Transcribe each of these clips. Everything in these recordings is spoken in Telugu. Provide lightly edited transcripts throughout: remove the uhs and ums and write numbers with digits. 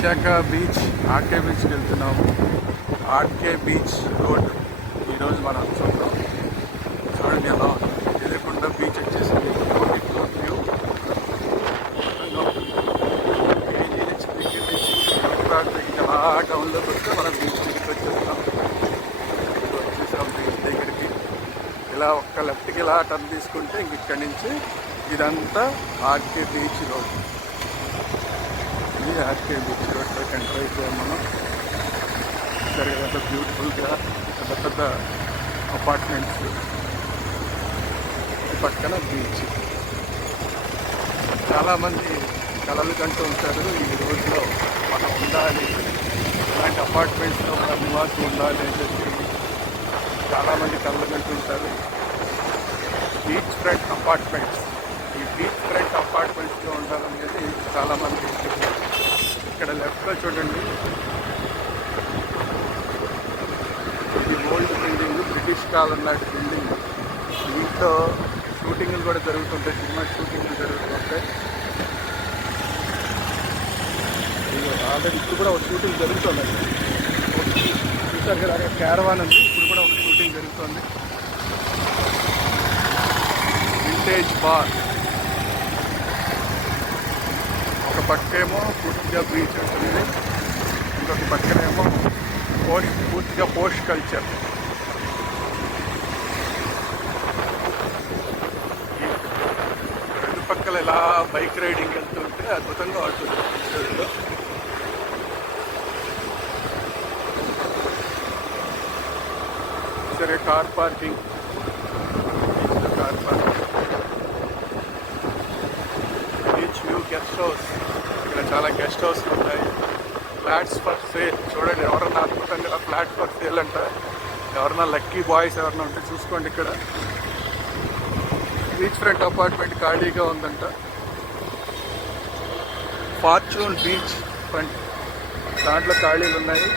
విశాఖ బీచ్ ఆర్కే బీచ్కి వెళ్తున్నాము. ఆర్కే బీచ్ రోడ్ ఈరోజు మనం చూద్దాం. చూడండి ఎలా ఎదురకుండా బీచ్ వచ్చేసింది. వ్యూ ఆ టౌన్లోకి వస్తే మనం బీచ్ దగ్గరికి వచ్చేస్తాం. వచ్చేసాం బీచ్ దగ్గరికి. ఇలా ఒక్క లెఫ్ట్కి ఇలా టర్న్ తీసుకుంటే ఇంక ఇక్కడి నుంచి ఇదంతా ఆర్కే బీచ్ రోడ్. ఇది ఆర్కే బీచ్ రోడ్లోకి ఎంటర్ అయిపోయాం మనం. సరే కదా, బ్యూటిఫుల్గా పెద్ద పెద్ద అపార్ట్మెంట్స్, పక్కన బీచ్. చాలామంది కలలు కంటూ ఉంటారు ఈ రోడ్లో మనం ఉండాలి, ఇలాంటి అపార్ట్మెంట్స్లో మనం నివాసం ఉండాలి అని చెప్పి చాలామంది కలలు కంటూ ఉంటారు. బీచ్ ఫ్రంట్ అపార్ట్మెంట్స్, ఈ బీచ్ ఫ్రంట్ అపార్ట్మెంట్స్లో ఉండాలనేది చాలామంది. ఇక్కడ లెఫ్ట్లో చూడండి, ఇది ఓల్డ్ బిల్డింగ్, బ్రిటిష్ కాలం నాటి బిల్డింగ్. దీంట్లో షూటింగ్లు కూడా జరుగుతుంటాయి, సినిమా షూటింగ్లు జరుగుతుంటాయి. ఆల్రెడీ ఇప్పుడు కూడా ఒక షూటింగ్ జరుగుతుంది. చూసారు కదా, అక్కడ క్యారవాన్ ఉంది, ఇప్పుడు కూడా ఒక షూటింగ్ జరుగుతుంది. వింటేజ్ బార్, ఒక పక్కేమో పూర్తిగా బీచ్ ఉంటుంది, ఇంకొక పక్కనేమో పూర్తిగా పోస్ట్ కల్చర్. రెండు పక్కల ఇలా బైక్ రైడింగ్ వెళ్తుంటే అద్భుతంగా ఉంటుంది. సరే, car parking, beach view guest house. ఇక్కడ చాలా గెస్ట్ హౌస్లు ఉన్నాయి. Flats for sale. చూడండి, ఎవరన్నా అద్భుతంగా ఫ్లాట్ ఫర్ సేల్ అంట. ఎవరన్నా లక్కీ బాయ్స్ ఎవరన్నా ఉంటే చూసుకోండి. ఇక్కడ బీచ్ ఫ్రంట్ అపార్ట్మెంట్ ఖాళీగా ఉందంట. ఫార్చ్యూన్ బీచ్ ఫ్రంట్, దాంట్లో ఖాళీలు ఉన్నాయి.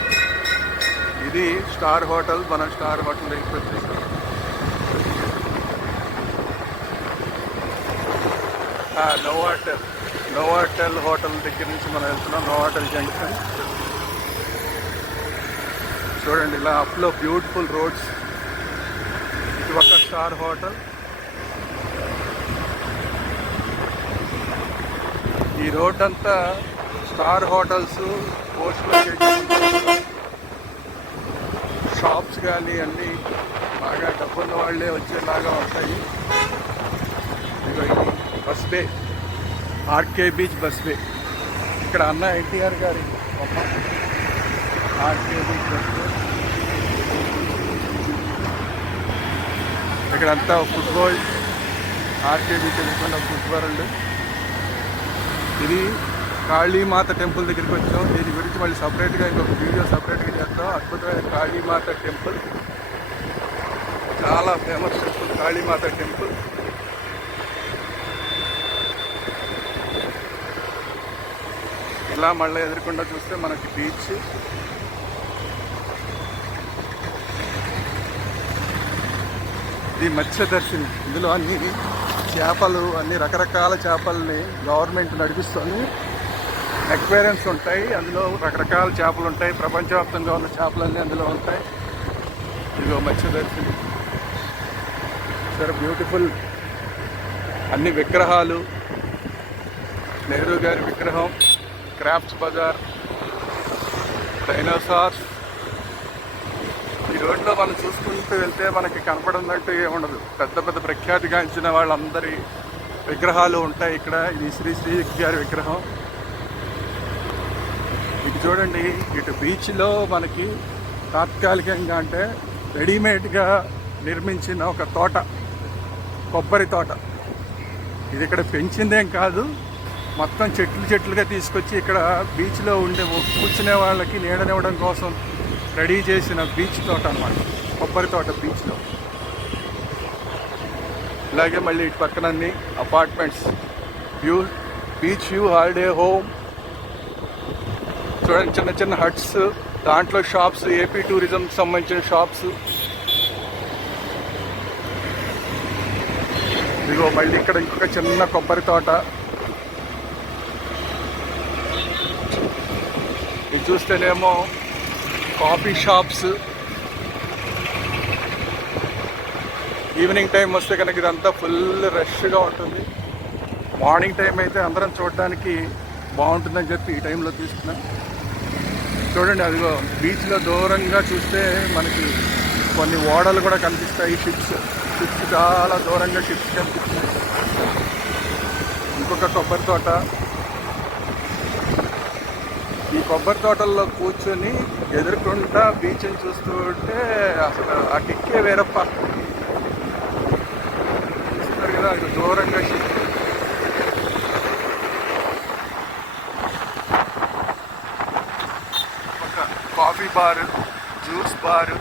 ఇది స్టార్ హోటల్, మనం స్టార్ హోటల్ దగ్గరికి వచ్చేసాం. నోవాటెల్ హోటల్ దగ్గర నుంచి మనం వెళ్తున్నాం. Novotel junction. చూడండి, ఇలా అప్లో బ్యూటిఫుల్ రోడ్స్. ఇది ఒక స్టార్ హోటల్. ఈ రోడ్ అంతా స్టార్ హోటల్స్, పోస్ట్ షాప్స్ కానీ అన్నీ బాగా డబ్బున్న వాళ్ళే వచ్చేలాగా ఉంటాయి. Bus bay, RK beach bus bay. ఇక్కడ అన్న ఎన్టీఆర్ గారి బొమ్మ. RK beach bus bay. ఇక్కడంతా ఫుట్బాల్, ఆర్కే బీచ్ అనుకున్న ఫుట్బాల్. ఇది కాళీమాత టెంపుల్ దగ్గరికి వచ్చాం. దీని గురించి మళ్ళీ సపరేట్గా ఇంకొక వీడియో సపరేట్గా చేస్తాం. అద్భుతమైన కాళీమాత టెంపుల్, చాలా ఫేమస్ టెంపుల్ కాళీమాత టెంపుల్. ఇలా మళ్ళీ ఎదురకుండా చూస్తే మనకి బీచ్. ఇది మత్స్యదర్శిని. ఇందులో అన్ని చేపలు, అన్ని రకరకాల చేపల్ని గవర్నమెంట్ నడిపిస్తుంది. ఎక్వేరియమ్స్ ఉంటాయి, అందులో రకరకాల చేపలు ఉంటాయి. ప్రపంచవ్యాప్తంగా ఉన్న చేపలన్నీ అందులో ఉంటాయి. ఇదిగో మత్స్యదర్శిని. సరే, బ్యూటిఫుల్ అన్ని విగ్రహాలు. నెహ్రూ గారి విగ్రహం, క్రాఫ్ట్స్ బజార్, డైనోసార్స్. ఈ రోడ్లో మనం చూసుకుంటూ వెళ్తే మనకి కనపడిందంటూ ఏముండదు. పెద్ద పెద్ద ప్రఖ్యాతిగాంచిన వాళ్ళందరి విగ్రహాలు ఉంటాయి ఇక్కడ. ఇది శ్రీ గారి విగ్రహం. ఇది చూడండి, ఇటు బీచ్లో మనకి తాత్కాలికంగా అంటే రెడీమేడ్గా నిర్మించిన ఒక తోట, కొబ్బరి తోట. ఇది ఇక్కడ పెంచిందేం కాదు, మొత్తం చెట్లుగా తీసుకొచ్చి ఇక్కడ బీచ్లో ఉండే కూర్చునే వాళ్ళకి నీడనివ్వడం కోసం రెడీ చేసిన బీచ్ తోట అన్నమాట, కొబ్బరి తోట బీచ్లో. ఇలాగే మళ్ళీ ఇటు పక్కన అన్ని apartments, view, beach view, holiday home. చూడండి, చిన్న చిన్న హట్స్, దాంట్లో షాప్స్, ఏపీ టూరిజంకి సంబంధించిన షాప్స్. ఇదిగో మళ్ళీ ఇక్కడ ఇంకొక చిన్న కొబ్బరి తోట. ఇది చూస్తేనేమో కాఫీ షాప్స్. ఈవినింగ్ టైం వస్తే కనుక ఇదంతా ఫుల్ రష్గా ఉంటుంది. మార్నింగ్ టైం అయితే అందరం చూడడానికి బాగుంటుందని చెప్పి ఈ టైంలో తీసుకున్నాం. చూడండి, అదిగో బీచ్లో దూరంగా చూస్తే మనకి కొన్ని ఓడలు కూడా కనిపిస్తాయి. షిప్స్ చాలా దూరంగా షిప్స్ కనిపిస్తాయి. ఇంకొక కొబ్బరి తోట. ఈ కొబ్బరి తోటల్లో కూర్చొని ఎదుర్కొంటా బీచ్ని చూస్తూ ఉంటే అసలు ఆ కిక్కే వేరప్ప. చూస్తున్నారు కదా, అది దూరంగా షిప్. ఒక కాఫీ బారు, జ్యూస్ బారు.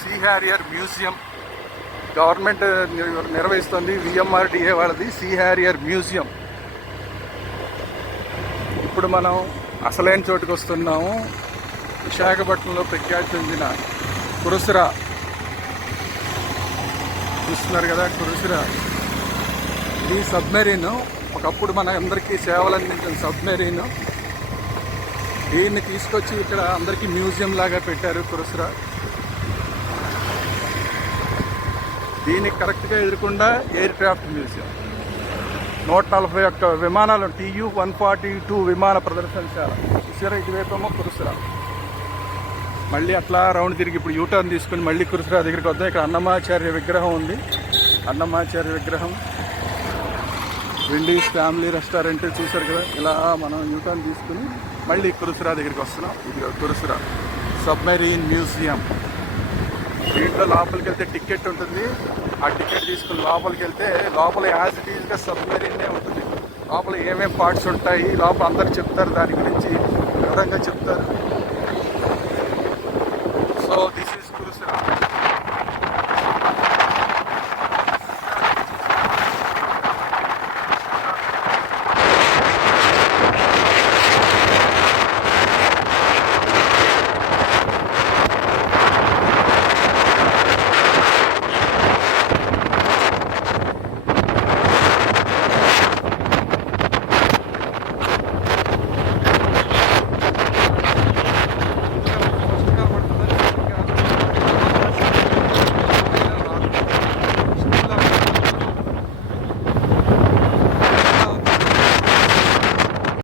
సీ హ్యారియర్ మ్యూజియం గవర్నమెంట్ నిర్వహిస్తుంది. విఎంఆర్డిఏ వాళ్ళది సీ హ్యారియర్ మ్యూజియం. ఇప్పుడు మనం అసలైన చోటుకు వస్తున్నాము. విశాఖపట్నంలో ప్రఖ్యాతి చెందిన కురుసురా. చూస్తున్నారు కదా, కురుసురా. ఇది సబ్మెరీన్. ఒకప్పుడు మన అందరికీ సేవలు అందించిన సబ్మెరీన్. దీన్ని తీసుకొచ్చి ఇక్కడ అందరికీ మ్యూజియం లాగా పెట్టారు కురుసురా. దీనికి కరెక్ట్గా ఎదురకుండా ఎయిర్ క్రాఫ్ట్ మ్యూజియం. 141 విమానాలు, TU-142 విమాన ప్రదర్శనశాల. చూసారా, ఇటువైపేమో కురుసురా. మళ్ళీ అట్లా రౌండ్ తిరిగి ఇప్పుడు యూటర్న్ తీసుకుని మళ్ళీ కురుసురా దగ్గరికి వద్దాం. ఇక్కడ అన్నమాచార్య విగ్రహం ఉంది. అన్నమాచార్య విగ్రహం. విండీస్ ఫ్యామిలీ రెస్టారెంట్ చూసారు కదా. ఇలా మనం యూటర్న్ తీసుకుని మళ్ళీ కురుసురా దగ్గరికి వస్తున్నాం. ఇది కురుసురా సబ్మెరీన్ మ్యూజియం. దీంట్లో లోపలికి వెళ్తే టికెట్ ఉంటుంది. ఆ టికెట్ తీసుకుని లోపలికి వెళ్తే లోపల యాజ్ ఇట్ ఈజ్గా సబ్మెరీనే ఉంటుంది. లోపల ఏమేమి పార్ట్స్ ఉంటాయి లోపల అందరు చెప్తారు, దాని గురించి వివరంగా చెప్తారు.